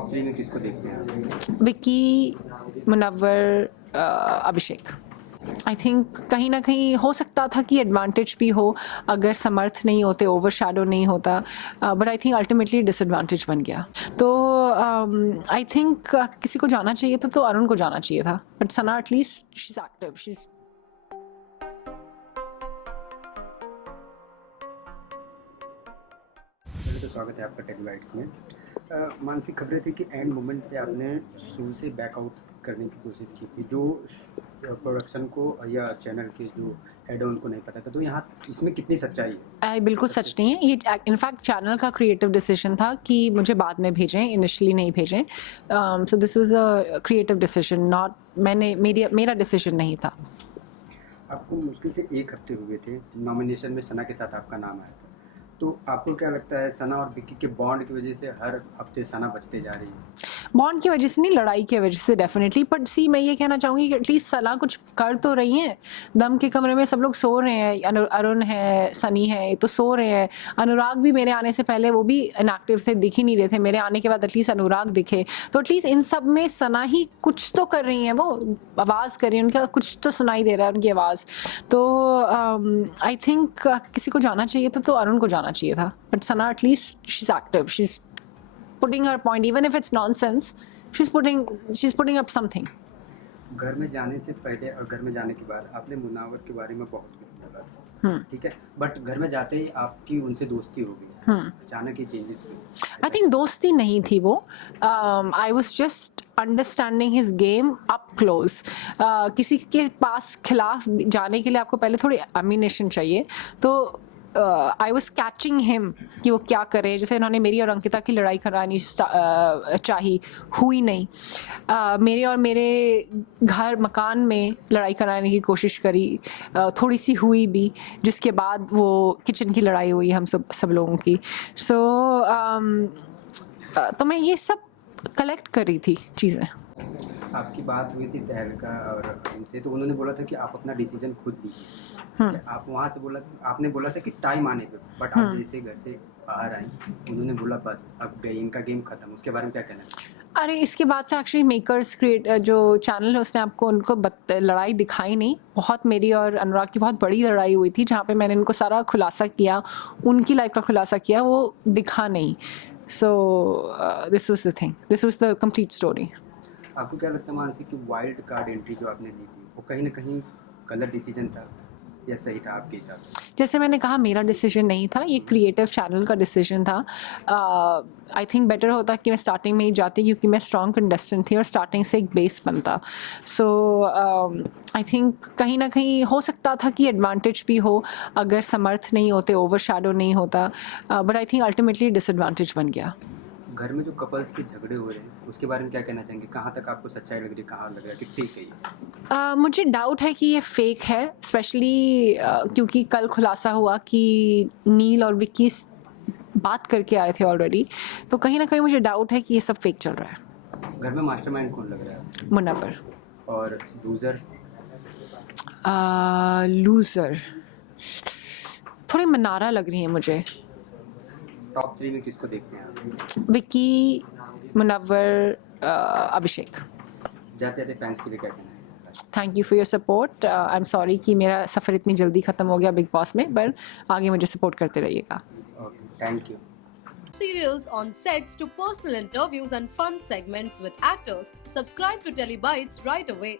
Top 3 में किसको देखते हैं आप? विक्की, मुनव्वर, अभिषेक। आई थिंक कहीं ना कहीं हो सकता था कि एडवांटेज भी हो अगर समर्थ नहीं होते, ओवर शैडो नहीं होता, but I think ultimately disadvantage बन गया। तो आई थिंक किसी को जाना चाहिए था तो अरुण को जाना चाहिए था, but Sana at least she is active, she is. पहले तो स्वागत है आपका टेक बाइट्स में। मानसिक खबरें थी कि एंड मोमेंट पे आपने शो से बैकआउट करने की कोशिश की थी, जो प्रोडक्शन को या चैनल के जो हेड है उनको नहीं पता था। तो यहाँ इसमें कितनी सच्चाई है? बिल्कुल सच नहीं है ये। इनफैक्ट चैनल का क्रिएटिव डिसीजन था कि मुझे बाद में भेजें, इनिशियली नहीं भेजें। So this was a creative decision, not मेरा डिसीजन नहीं था। आपको मुश्किल से 1 हफ्ते हुए थे, नॉमिनेशन में सना के साथ आपका नाम आया था। तो आपको क्या लगता है, सना और विक्की के बॉन्ड की वजह से हर हफ्ते सना बचते जा रही है? बॉन्ड की वजह से नहीं, लड़ाई की वजह से डेफिनेटली। बट सी, मैं ये कहना चाहूँगी कि एटलीस्ट सना कुछ कर तो रही हैं। दम के कमरे में सब लोग सो रहे हैं, अरुण है, सनी है, ये तो सो रहे हैं। अनुराग भी मेरे आने से पहले वो भी इनएक्टिव थे, दिख ही नहीं रहे थे। मेरे आने के बाद एटलीस्ट अनुराग दिखे। तो एटलीस्ट इन सब में सना ही कुछ तो कर रही हैं, वो आवाज़ कर रही हैं, उनका कुछ तो सुनाई दे रहा है, उनकी आवाज़। तो आई थिंक किसी को जाना चाहिए था तो अरुण को जाना चाहिए था, but Sana at least she is active, she is putting her point, even if it's nonsense, she's putting up something. घर में जाने से पहले और घर में जाने के बाद आपने मुनावर के बारे में बहुत कुछ बोला था, ठीक है, बट घर में जाते ही आपकी उनसे दोस्ती हो गई। अचानक ही चेंजेस हुए। आई थिंक दोस्ती नहीं थी वो, I was just understanding his game up close. किसी के पास खिलाफ जाने के लिए आपको पहले थोड़ी एमिनेशन चाहिए। तो आई वॉज कैचिंग हिम कि वो क्या करे। जैसे उन्होंने मेरी और अंकिता की लड़ाई करानी चाही, हुई नहीं। मेरे और मेरे घर मकान में लड़ाई कराने की कोशिश करी, थोड़ी सी हुई भी, जिसके बाद वो किचन की लड़ाई हुई हम सब लोगों की। तो मैं ये सब कलेक्ट कर रही थी चीज़ें। आपकी बात हुई थी तहलका और उनसे, तो उन्होंने बोला था कि आप अपना डिसीजन खुद लीजिए। आप वहाँ से आपने बोला था कि टाइम आने पे, बट आप जैसे घर से बाहर आई, उन्होंने बोला बस अब गई, इनका गेम खत्म। उसके बारे में क्या कहना है? अरे इसके बाद से एक्चुअली मेकर्स जो चैनल है उसने आपको उनको लड़ाई दिखाई नहीं। बहुत मेरी और अनुराग की बहुत बड़ी लड़ाई हुई थी, जहाँ पे मैंने इनको सारा खुलासा किया, उनकी लाइफ का खुलासा किया, वो दिखा नहीं। So this was the thing, this was the complete story. आपको क्या लगता है मानसी कि वाइल्ड कार्ड एंट्री जो आपने ली थी वो कहीं ना कहीं गलत डिसीजन था या सही था आपके हिसाब से? जैसे मैंने कहा, मेरा डिसीजन नहीं था, ये क्रिएटिव चैनल का डिसीजन था। आई थिंक बेटर होता कि मैं स्टार्टिंग में ही जाती, क्योंकि मैं स्ट्रॉन्ग कंटेस्टेंट थी और स्टार्टिंग से एक बेस बनता। सो आई थिंक कहीं ना कहीं हो सकता था कि एडवांटेज भी हो अगर समर्थ नहीं होते, ओवर शैडो नहीं होता, but I think ultimately disadvantage बन गया। घर में जो कपल्स के झगड़े हो रहे हैं उसके बारे में क्या कहना चाहेंगे? कहाँ तक आपको सच्चाई लग रही है, कहाँ लग रहा है कि फेक है ये? मुझे डाउट है कि ये फेक है, स्पेशली क्योंकि कल खुलासा हुआ कि नील और विक्की बात करके आए थे ऑलरेडी। तो कहीं ना कहीं मुझे डाउट है कि ये सब फेक चल रहा है। घर में मास्टरमाइंड कौन लग रहा है? मुनव्वर। और लूजर? लूजर थोड़ी मनारा लग रही है मुझे। टॉप 3 में किसको देखते हैं आप? विक्की, मुनव्वर, अभिषेक। जाते जाते फैंस के लिए क्या कहना है? Thank you for your support. I am sorry कि मेरा सफ़र इतनी जल्दी ख़त्म हो गया बिग बॉस में, पर आगे मुझे सपोर्ट करते रहिएगा। Okay, thank you. Serials on sets to personal interviews and fun segments with actors. Subscribe to Telebytes right away.